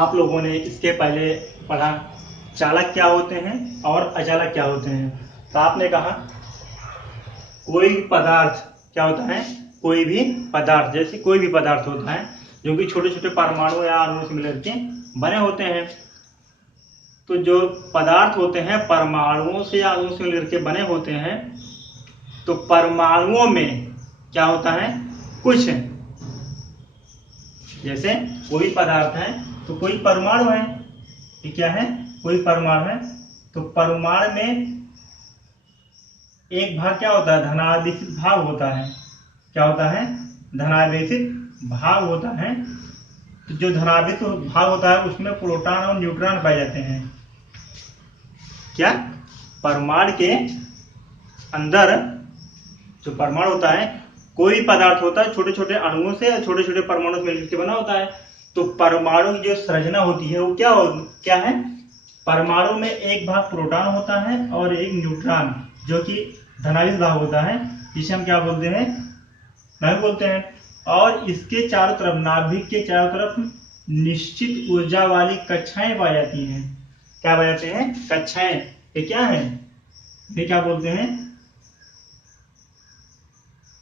आप लोगों ने इसके पहले पढ़ा चालक क्या होते हैं और अचालक क्या होते हैं। तो आपने कहा कोई भी पदार्थ क्या होता है, कोई भी पदार्थ, जैसे कोई भी पदार्थ होता है जो कि छोटे छोटे परमाणु या अणुओं से मिलकर के बने होते हैं। तो जो पदार्थ होते हैं परमाणुओं से या अणुओं से मिलकर के बने होते हैं, तो परमाणुओं में क्या होता है, कुछ जैसे कोई पदार्थ है तो कोई परमाणु है, ये क्या है, कोई परमाणु है। तो परमाणु में एक भाग क्या होता है, धनावेशित भाग होता है। क्या होता है, धनावेशित भाग होता है। तो जो धनावेशित भाग होता है उसमें प्रोटॉन और न्यूट्रॉन पाए जाते हैं। क्या, परमाणु के अंदर जो परमाणु होता है, कोई भी पदार्थ होता है छोटे छोटे अणुओं से या छोटे छोटे परमाणु से मिलकर बना होता है। तो परमाणु की जो संरचना होती है वो क्या है, परमाणु में एक भाग प्रोटॉन होता है और एक न्यूट्रॉन जो कि धनावेशित भाग होता है, जिसे हम क्या बोलते हैं, नाभिक बोलते हैं। और इसके चारों तरफ, नाभिक के चारों तरफ निश्चित ऊर्जा वाली कक्षाएं पाई जाती हैं। क्या पाए जाते हैं, कक्षाएं। ये क्या है, ये क्या बोलते हैं,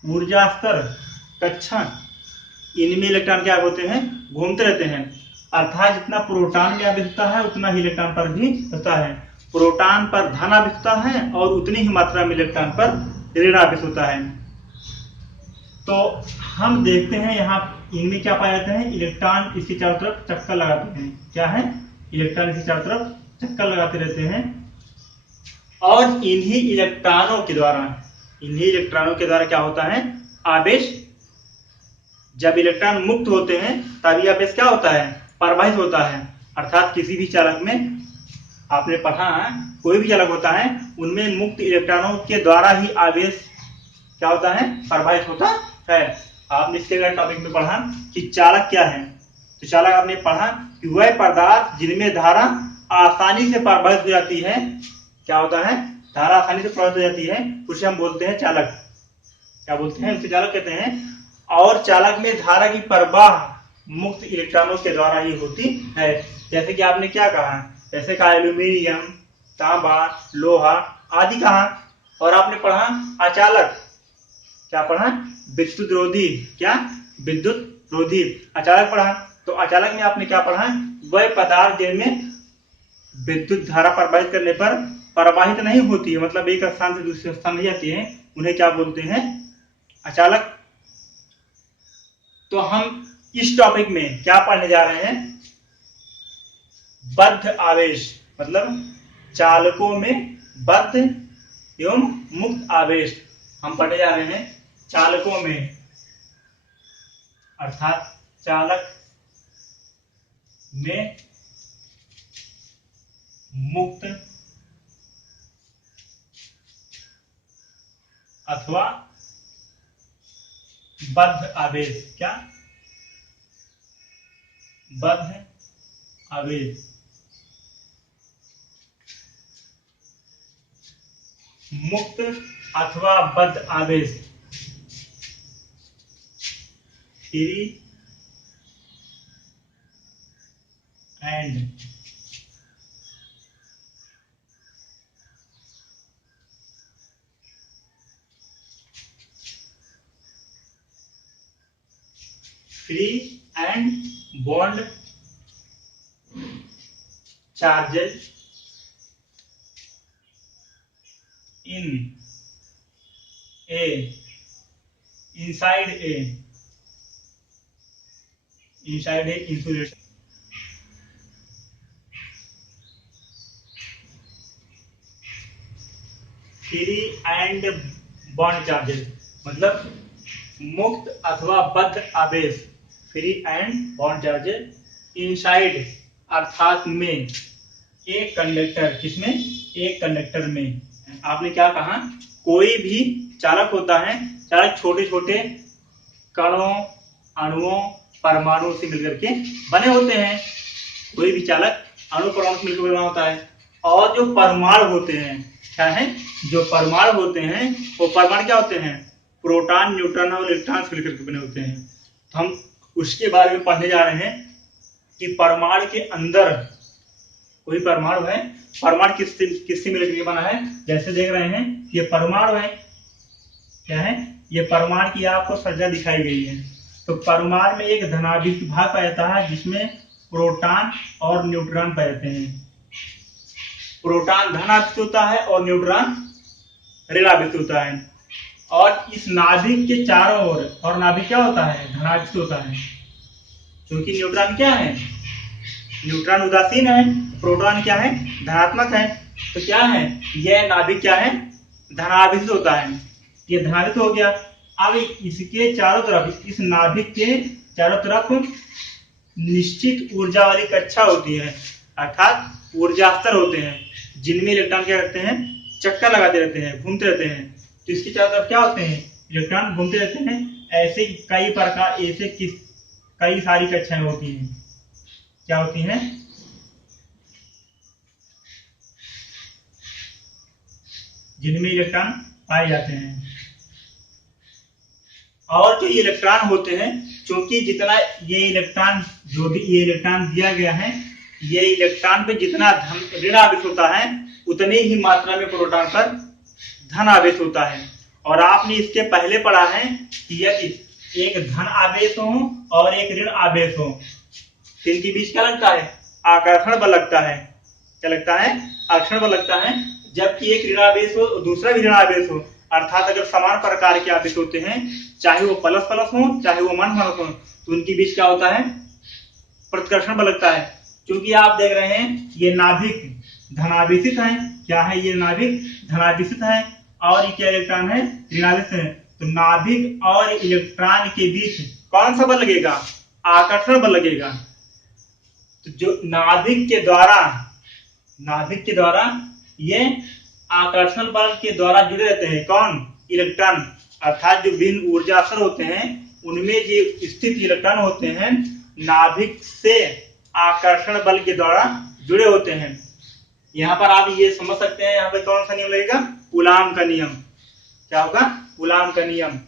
ऊर्जा स्तर, कक्षा। इनमें इलेक्ट्रॉन क्या होते हैं, घूमते रहते हैं। अर्थात जितना प्रोटॉन में आवेश होता है उतना ही इलेक्ट्रॉन पर भी होता है। प्रोटॉन पर धन आवेश होता है और उतनी ही मात्रा में इलेक्ट्रॉन पर ऋण आवेश होता है। तो हम देखते हैं यहाँ इनमें क्या पाए जाते हैं, इलेक्ट्रॉन इसके चारों तरफ चक्कर लगाते हैं। क्या है, इलेक्ट्रॉन इसके चारों तरफ चक्कर लगाते रहते हैं। और इन्हीं इलेक्ट्रॉनों के द्वारा क्या होता है, आवेश। जब इलेक्ट्रॉन मुक्त होते हैं तभी आवेश क्या होता है, प्रवाहित होता है। अर्थात किसी भी चालक में, आपने पढ़ा है, कोई भी चालक होता है उनमें मुक्त इलेक्ट्रॉनों के द्वारा ही आवेश क्या होता है, प्रवाहित होता है। आपने इसके टॉपिक में पढ़ा कि चालक क्या है। तो चालक आपने पढ़ा कि वह पदार्थ जिनमें धारा आसानी से प्रवाहित हो जाती है, क्या होता है, धारा आसानी से प्रवाहित हो जाती है, उसे हम बोलते हैं चालक। क्या बोलते हैं, उसे चालक कहते हैं। और चालक में धारा की प्रवाह मुक्त इलेक्ट्रॉनों के द्वारा ही होती है। जैसे कि आपने क्या कहा, जैसे कहा एल्यूमिनियम, तांबा, लोहा आदि कहा। और आपने पढ़ा अचालक, क्या पढ़ा, विद्युत रोधी। क्या, विद्युत रोधी अचालक पढ़ा। तो अचालक में आपने क्या पढ़ा, वह पदार्थ जिनमें विद्युत धारा प्रवाहित करने पर प्रवाहित नहीं होती है, मतलब एक स्थान से दूसरे स्थान नहीं जाती है, उन्हें क्या बोलते हैं, अचालक। तो हम इस टॉपिक में क्या पढ़ने जा रहे हैं, बद्ध आवेश, मतलब चालकों में बद्ध एवं मुक्त आवेश हम पढ़ने जा रहे हैं। चालकों में अर्थात चालक में मुक्त अथवा बद्ध आवेश। क्या, बद्ध आवेश। मुक्त अथवा बद्ध आवेश, free and bond charges in inside a insulation, free and bond charges, मतलब मुक्त अथवा बद्ध आवेश, free and bond charges inside अर्थात में, एक कंडक्टर, किसमें, एक कंडक्टर में। आपने क्या कहा, कोई भी चालक होता है, चालक छोटे छोटे कणों, अणुओं, परमाणु से मिलकर के बने होते हैं। कोई भी चालक अणु परमाणु से मिलकर बना होता है। और जो परमाणु होते हैं, क्या है, जो परमाणु होते हैं वो परमाणु क्या होते हैं, प्रोटॉन, न्यूट्रॉन और इलेक्ट्रॉन से मिलकर के बने होते हैं। तो हम उसके बारे में पढ़ने जा रहे हैं। कि परमाणु के अंदर कोई परमाणु है, परमाणु किससे मिलकर के बना है। जैसे देख रहे हैं ये परमाणु है, क्या है ये परमाणु की आपको संरचना दिखाई गई है। तो परमाणु में एक धनाभिक्त भाग पाया जाता है जिसमें प्रोटॉन और न्यूट्रॉन पाए जाते हैं। प्रोटॉन धनाभिक्त होता है और न्यूट्रॉन ऋणाभिक्त होता है। और इस नाभिक के चारों ओर, और नाभिक क्या होता है, धनाभिक्त होता है, क्योंकि न्यूट्रॉन क्या है, न्यूट्रॉन उदासीन है, प्रोटॉन क्या है, धनात्मक है। तो क्या है, यह नाभिक क्या है, धनाभिक्त होता है। ये धनाभिक्त हो गया। अब इसके चारों तरफ, इस नाभिक के चारों तरफ निश्चित ऊर्जा वाली कक्षा होती है, अर्थात ऊर्जा स्तर होते हैं जिनमें इलेक्ट्रॉन क्या करते हैं, चक्कर लगाते रहते हैं, घूमते रहते हैं। तो इसके चारों तरफ क्या होते हैं, इलेक्ट्रॉन घूमते रहते हैं। ऐसे कई प्रकार, ऐसे कई सारी कक्षाएं होती हैं। क्या होती हैं, जिनमें इलेक्ट्रॉन पाए जाते हैं। और जो इलेक्ट्रॉन होते हैं, क्योंकि जितना ये इलेक्ट्रॉन, जो भी ये इलेक्ट्रॉन दिया गया है, ये इलेक्ट्रॉन पे जितना ऋण आवेश होता है उतनी ही मात्रा में प्रोटॉन पर धन आवेश होता है। और आपने इसके पहले पढ़ा है कि यदि एक धन आवेश हो और एक ऋण आवेश हो तो इनके बीच क्या लगता है, आकर्षण बल लगता है। क्या लगता है, आकर्षण बल लगता है। जबकि एक ऋण आवेश हो और दूसरा भी ऋण आवेश हो, अर्थात अगर समान प्रकार के आवेश होते हैं, चाहे वो प्लस प्लस हो चाहे वो माइनस हो, तो उनके बीच क्या होता है, प्रतिकर्षण बल लगता है। क्योंकि आप देख रहे हैं ये नाभिक धनावेशित है। क्या है, ये नाभिक धनावेशित है और ये क्या इलेक्ट्रॉन है, ऋणावेशित है। तो नाभिक और इलेक्ट्रॉन के बीच कौन सा बल लगेगा, आकर्षण बल लगेगा। तो जो नाभिक के द्वारा ये आकर्षण बल के द्वारा जुड़े रहते हैं, कौन, इलेक्ट्रॉन। अर्थात जो भिन्न ऊर्जा स्तर होते हैं उनमें जो स्थित इलेक्ट्रॉन होते हैं नाभिक से आकर्षण बल के द्वारा जुड़े होते हैं। यहाँ पर आप ये समझ सकते हैं, यहाँ पे कौन सा नियम लगेगा, कूलाम का नियम। क्या होगा, कूलाम का नियम,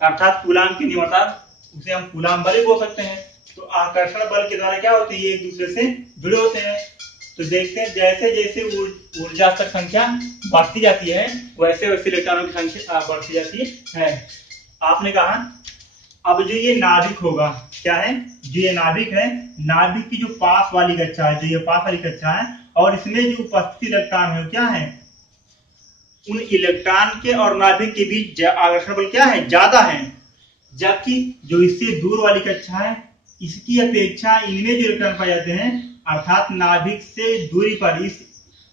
अर्थात कूलाम के नियम, अर्थात उसे हम कूलाम बल बोल सकते हैं। तो आकर्षण बल के द्वारा क्या होते हैं, ये एक दूसरे से जुड़े होते हैं। तो देखते हैं जैसे जैसे ऊर्जा स्तर संख्या बढ़ती जाती है वैसे वैसे इलेक्ट्रॉनों की संख्या बढ़ती जाती है। आपने कहा अब जो ये नाभिक होगा, क्या है, जो ये नाभिक है, नाभिक की जो पास वाली कक्षा है, जो ये पास वाली कक्षा है, और इसमें जो उपस्थित इलेक्ट्रॉन है क्या है, उन इलेक्ट्रॉन के और नाभिक के बीच आकर्षण बल क्या है, ज्यादा है। जबकि जो इससे दूर वाली कक्षा है, इसकी अपेक्षा इनमें जो इलेक्ट्रॉन पाए जाते हैं, अर्थात नाभिक से दूरी पर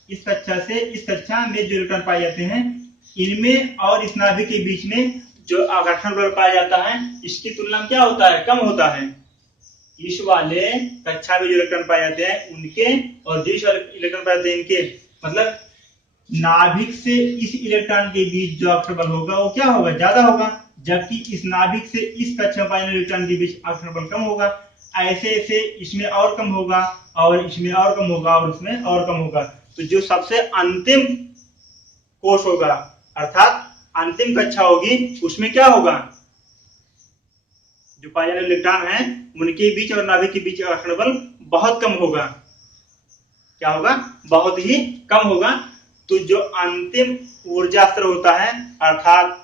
इस कक्षा से इस कक्षा में जो इलेक्ट्रॉन पाए जाते हैं, इनमें और इस नाभिक के बीच में जो आकर्षण बल पाया जाता है, इसकी तुलना में क्या होता है, कम होता है। इस वाले कक्षा में जो इलेक्ट्रॉन पाए जाते हैं उनके, और जिस वाले इलेक्ट्रॉन पाए जाते हैं इनके, मतलब नाभिक से इस इलेक्ट्रॉन के बीच जो आकर्षण बल होगा वो क्या होगा, ज्यादा होगा। जबकि इस नाभिक से इस कक्षा में पाए जाने इलेक्ट्रॉन के बीच आकर्षण बल कम होगा। ऐसे ऐसे इसमें और कम होगा, और इसमें और कम होगा, और इसमें और कम होगा। तो जो सबसे अंतिम कोश होगा, अर्थात अंतिम कक्षा होगी, उसमें क्या होगा, जो पाए जाने इलेक्ट्रॉन है उनके बीच और नाभिक के बीच आकर्षण बल बहुत कम होगा। क्या होगा, बहुत ही कम होगा। तो जो अंतिम ऊर्जा स्तर होता है, अर्थात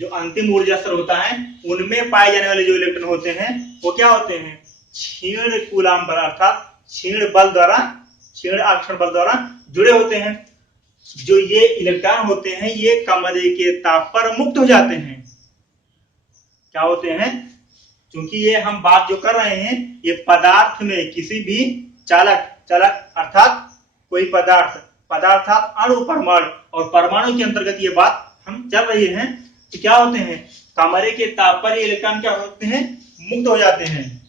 जो अंतिम ऊर्जा स्तर होता है, उनमें पाए जाने वाले जो इलेक्ट्रॉन होते हैं वो क्या होते हैं, क्षीण कूलाम बल, अर्थात क्षीण बल द्वारा, क्षीण आकर्षण बल द्वारा जुड़े होते हैं। जो ये इलेक्ट्रॉन होते हैं ये कमरे के ताप पर मुक्त हो जाते हैं। क्या होते हैं, क्योंकि ये हम बात जो कर रहे हैं ये पदार्थ में किसी भी चालक अर्थात कोई पदार्थ अणु, परमाणु, और परमाणु के अंतर्गत ये बात हम चल रही है। तो क्या होते हैं, कमरे के ताप पर ये इलेक्ट्रॉन क्या होते हैं, मुक्त हो जाते हैं।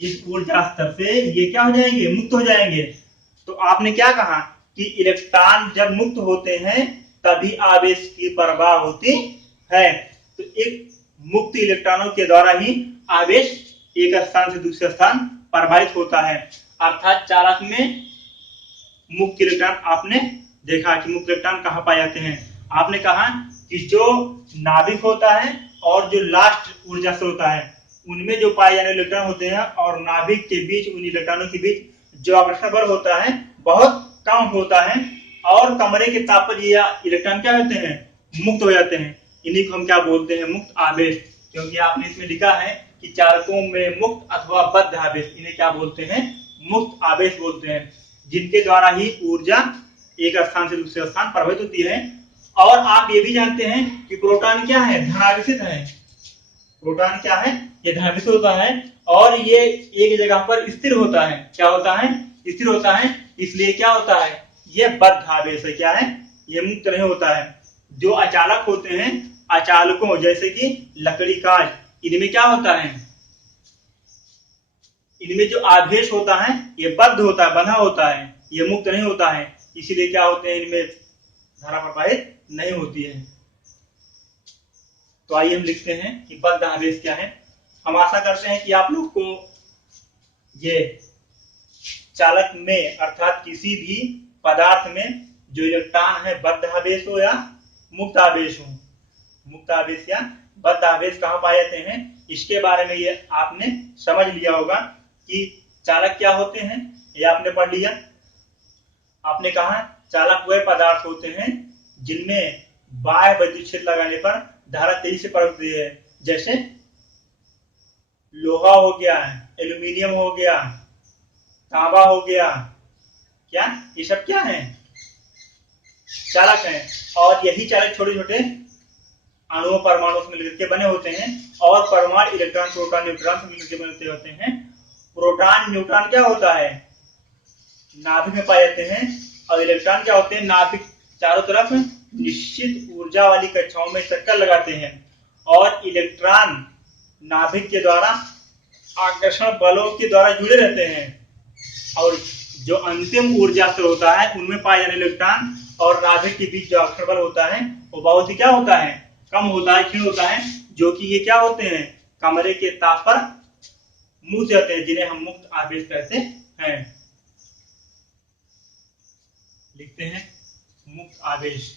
इस ऊर्जा स्तर से ये क्या हो जाएंगे, मुक्त हो जाएंगे। तो आपने क्या कहा कि इलेक्ट्रॉन जब मुक्त होते हैं तभी आवेश की प्रवाह होती है। तो एक मुक्त इलेक्ट्रॉनों के द्वारा ही आवेश एक स्थान से दूसरे स्थान प्रवाहित होता है। अर्थात चालक में मुक्त इलेक्ट्रॉन, आपने देखा कि मुक्त इलेक्ट्रॉन कहाँ पाए जाते हैं। आपने कहा कि जो नाभिक होता है और जो लास्ट ऊर्जा स्रोत है उनमें जो पाए जाने वाले इलेक्ट्रॉन होते हैं और नाभिक के बीच उन इलेक्ट्रॉनों के बीच जो आकर्षण बल होता है बहुत कम होता है और कमरे के ताप पर ये इलेक्ट्रॉन क्या होते हैं, मुक्त हो जाते हैं। इन्हीं को हम क्या बोलते हैं, मुक्त आवेश। क्योंकि आपने इसमें लिखा है कि चालकों में मुक्त अथवा बद्ध आवेश, इन्हें क्या बोलते हैं, मुक्त आवेश बोलते हैं, जिनके द्वारा ही ऊर्जा एक स्थान से दूसरे स्थान प्रभावित होती है। और आप ये भी जानते हैं कि प्रोटॉन क्या है, धनावेशित है। प्रोटॉन क्या है, ये धनावेशित होता है और ये एक जगह पर स्थिर होता है। क्या होता है, स्थिर होता है। इसलिए क्या होता है, ये बद्ध आवेश है। क्या है, ये मुक्त नहीं होता है। जो अचालक होते हैं, अचालकों जैसे कि लकड़ी काज, इनमें क्या होता है, इनमें जो आवेश होता है ये बद्ध होता है, बंधा होता है, ये मुक्त नहीं होता है। इसीलिए क्या होते हैं, इनमें धारा प्रवाहित नहीं होती है। तो आइए हम लिखते हैं कि बद्ध आवेश क्या है। हम आशा करते हैं कि आप लोग को ये चालक में अर्थात किसी भी पदार्थ में जो इलेक्ट्रॉन है बद्ध आवेश हो या मुक्त आवेश हो, मुक्त आवेश या बद्ध आवेश कहाँ पाए जाते हैं, इसके बारे में ये आपने समझ लिया होगा कि चालक क्या होते हैं, ये आपने पढ़ लिया। आपने कहा चालक वह पदार्थ होते हैं जिनमें बाह्य विद्युत क्षेत्र लगाने पर धारा तेजी से प्रवहित है। जैसे लोहा हो गया, एल्यूमिनियम हो गया, तांबा हो गया, क्या ये सब क्या है, चालक हैं। और यही चालक छोटे छोटे अणुओं परमाणु से मिलकर के बने होते हैं और परमाणु इलेक्ट्रॉन प्रोटॉन न्यूट्रॉन से मिलकर बनते होते हैं। प्रोटॉन न्यूट्रॉन क्या होता है, नाभिक में पाए जाते हैं और इलेक्ट्रॉन क्या होते हैं, नाभिक चारों तरफ निश्चित ऊर्जा वाली कक्षाओं में चक्कर लगाते हैं और इलेक्ट्रॉन नाभिक के द्वारा आकर्षण बलों के द्वारा जुड़े रहते हैं। और जो अंतिम ऊर्जा स्रोत होता है उनमें पाए जाने इलेक्ट्रॉन और नाभिक के बीच जो आकर्षण बल होता है वो बहुत ही क्या होता है, कम होता है, क्षीण होता है, जो कि ये क्या होते हैं, कमरे के ताप पर मुक्त जाते हैं, जिन्हें हम मुक्त आवेश कहते हैं। लिखते हैं मुक्त आवेश।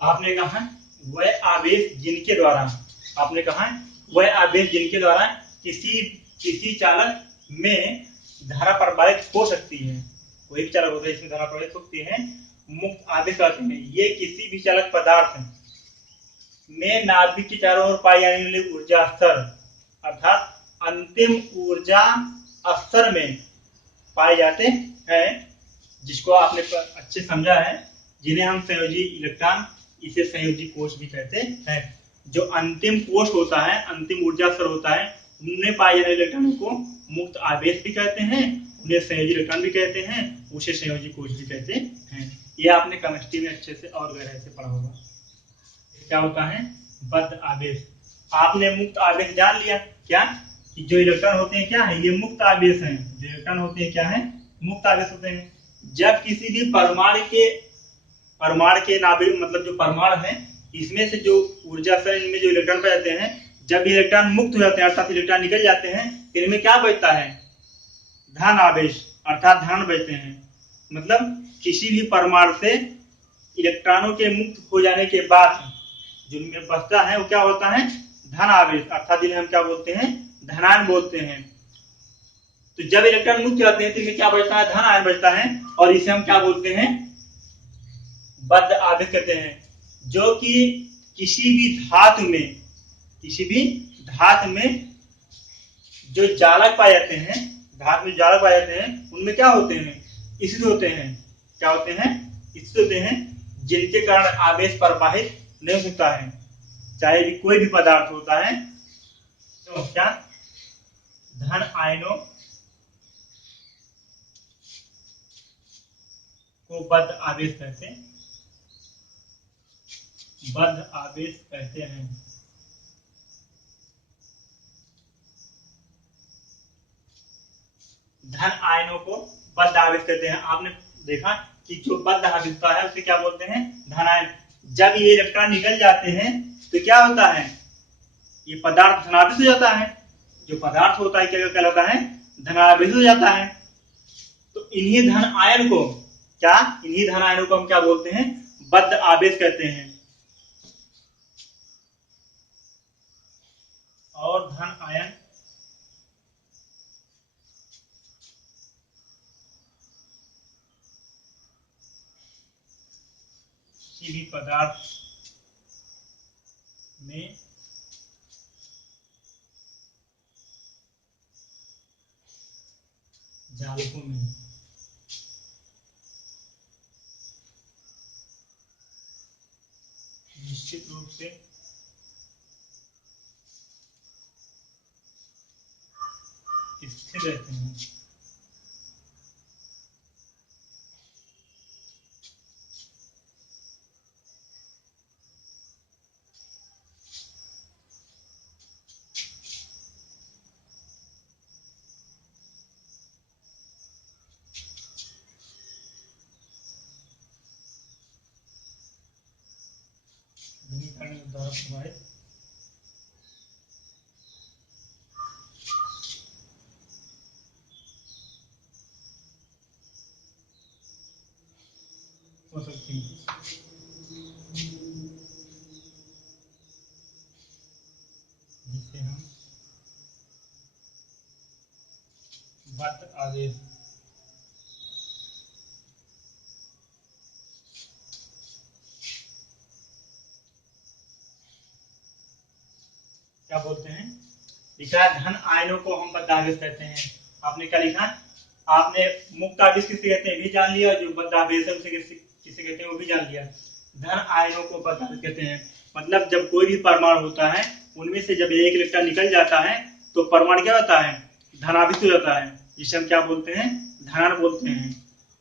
आपने कहा वह आवेश जिनके द्वारा, आपने कहा वह आवेश जिनके द्वारा किसी किसी चालक में धारा प्रवाहित हो सकती है। कोई भी चालक होता है इसमें धारा प्रवाहित हो सकती है, मुक्त आवेश कहते हैं। ये किसी भी चालक पदार्थ में नाभिक के चारों ओर पाई जाने वाली ऊर्जा स्तर अर्थात अंतिम ऊर्जा स्तर में पाए जाते हैं, जिसको आपने अच्छे समझा है, जिन्हें हम संयोजी इलेक्ट्रॉन, इसे संयोजी कोश भी कहते हैं। जो अंतिम कोश होता है, अंतिम ऊर्जा स्तर होता है, उनमें पाए जाने वाले इलेक्ट्रॉनों को मुक्त आवेश भी कहते हैं, उन्हें संयोजी इलेक्ट्रॉन भी कहते हैं, उसे संयोजी कोश भी कहते हैं। ये आपने केमिस्ट्री में अच्छे से और गहराई से पढ़ा होगा। क्या होता है? बद्ध आवेश। आपने मुक्त आवेश जान लिया क्या, कि जो इलेक्ट्रॉन होते हैं क्या है, ये मुक्त आवेश हैं। जो इलेक्ट्रॉन होते हैं क्या है, मुक्त आवेश होते हैं। जब किसी भी परमाणु के नाभिक, मतलब जो परमाणु है, इसमें से जो ऊर्जा स्तर, इनमें जो इलेक्ट्रॉन पाए जाते हैं, जब ये इलेक्ट्रॉन मुक्त हो जाते हैं अर्थात इलेक्ट्रॉन निकल जाते हैं, तो इनमें क्या बचता है? धन आवेश अर्थात धन बचते हैं। मतलब किसी भी परमाणु से इलेक्ट्रॉनों के मुक्त हो जाने के बाद जो इनमें बचता है वो क्या होता है? धन आवेश अर्थात जिन्हें हम क्या बोलते हैं? धनायन बोलते हैं। तो जब इलेक्ट्रॉन मुक्त जाते हैं तो इनमें क्या बचता है? धन आयन बचता है, और इसे हम क्या बोलते हैं? बद्ध आवेश कहते हैं। जो कि किसी भी धातु में जो जालक पाए जाते हैं, धातु में जालक पाए जाते हैं, उनमें क्या होते हैं? स्थित होते हैं। क्या होते हैं? स्थित होते हैं, जिनके कारण आवेश प्रवाहित नहीं हो सकता है। चाहे भी कोई भी पदार्थ होता है तो क्या धन आयनों को बद्ध आवेश कहते हैं। बद्ध आवेश कहते हैं। धन आयनों को बद्ध आवेश कहते हैं। आपने देखा कि जो बद्ध आवेश होता है उसे क्या बोलते हैं? धन आयन। जब ये इलेक्ट्रॉन निकल जाते हैं तो क्या होता है? ये पदार्थ धनावेश हो जाता है। जो पदार्थ होता है क्या कहलाता है? धनावेश हो जाता है। तो इन्हीं धन आयन को हम क्या बोलते हैं? बद्ध आवेश कहते हैं। और धन आयन किसी भी पदार्थ में जालकों में निश्चित रूप से स्थिर रहते हैं। द्वारा प्रभावित हो सकती है। जिसे हम बद्ध आवेश क्या बोलते हैं? लिखा है धन आयनों को हम बद्ध आवेश कहते हैं। आपने क्या लिखा? आपने मुक्त आवेश किसे कहते हैं भी जान लिया, जो बद्ध आवेश है उसे किसे कहते हैं वो भी जान लिया। धन आयनों को बद्ध आवेश कहते हैं। मतलब जब कोई भी परमाणु होता है, उनमें से जब एक इलेक्ट्रॉन निकल जाता है तो परमाणु क्या होता है? धनावेश हो जाता है, जिसे हम क्या बोलते हैं? धनायन बोलते हैं।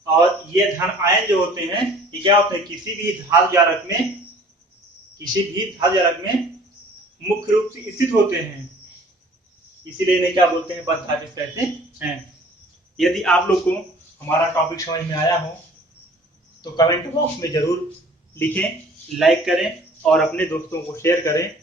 और ये धन आयन जो होते हैं, ये क्या होते हैं? किसी भी धातु जालक में मुख्य रूप से स्थित होते हैं, इसीलिए इन्हें क्या बोलते हैं? बद्ध आवेश कहते हैं। यदि आप लोग को हमारा टॉपिक समझ में आया हो तो कमेंट बॉक्स में जरूर लिखें, लाइक करें और अपने दोस्तों को शेयर करें।